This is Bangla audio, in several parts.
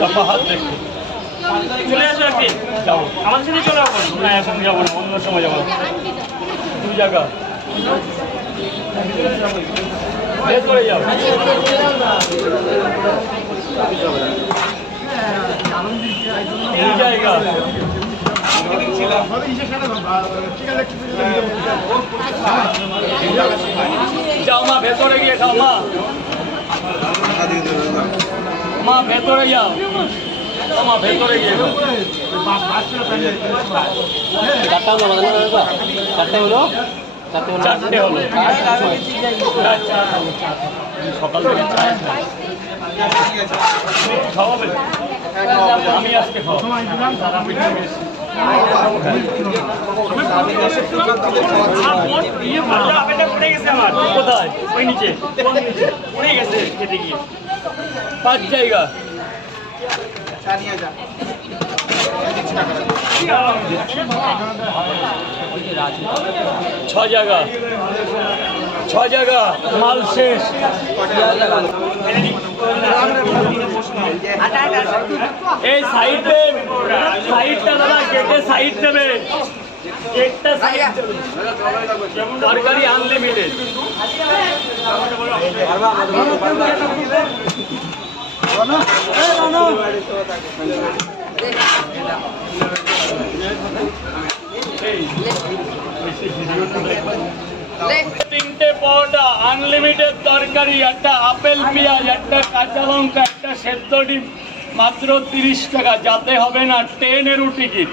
চাপা হাত দেখতে চলে আসো একদিন যাব আমাদের সাথে চলে আসো। না এখন যাব না, অন্য সময় যাব। দুই জায়গা। করে যাও। জায়গা। যাও মা, ভেতরে গিয়ে খাও মা। মা ভেতরে যাও। মা ভেতরে গিয়ে খাও চারটা হলো বাজানো ব্যাপার চারটে হলো? চারটে হলো সকাল থেকে খাওয়াবে? আমি আজকে খাওয়াবো। পড়ে গেছে আমার। কোথায়? ওই নিচে পড়ে গেছে খেতে গিয়ে। পাঁচ জায়গা। ছ জায়গা। ছ জায়গা, মাল শেষ। এই সাইডে সাইডটা দাদা, গেটে সাইড দেবে। তিনটে পরোটা আনলিমিটেড তরকারি, একটা আপেল, পেঁয়াজ, একটা কাঁচা লঙ্কা, একটা সেদ্ধ ডিম, মাত্র তিরিশ টাকা। যাতে হবে না ট্রেনেরও টিকিট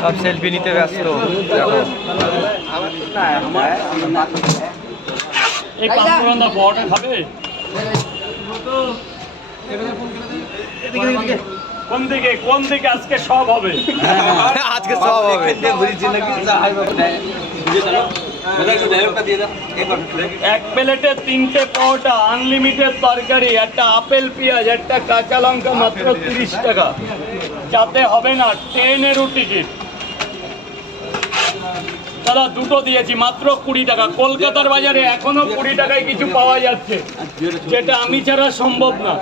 সব সেলফি নিতে ব্যস্ত। এই খাবে? কোন দিকে কোন দিকে আজকে সব হবে? আজকে সব হবে। এক প্লেটে তিনটে পরোটা আনলিমিটেড তরকারি, একটা আপেল, পেঁয়াজ, একটা কাঁচা লঙ্কা মাত্র তিরিশ টাকা। যাতে হবে না ট্রেনেরও টিকিট দাদা, দুটো দিয়েছি, মাত্র কুড়ি টাকা। কলকাতার বাজারে এখনও কুড়ি টাকায় কিছু পাওয়া যাচ্ছে, যেটা আমি ছাড়া সম্ভব না।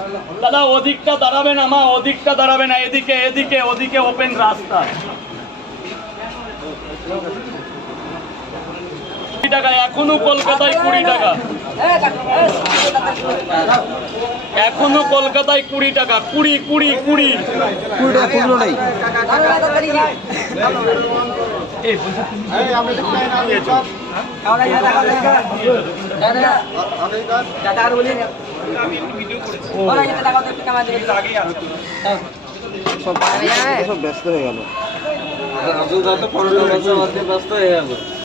দাদা, ওদিকটা দাঁড়াবে না মা ওদিকটা দাঁড়াবে না, এদিকে এদিকে, ওদিকে ওপেন রাস্তা। টাকা এখনও কলকাতায় কুড়ি টাকা। এখনও কলকাতায় কুড়ি টাকা কুড়ি কুড়ি কুড়ি। কুড়িটা খুললো নেই। সব ব্যস্ত হয়ে গেল। ব্যস্ত হয়ে গেল।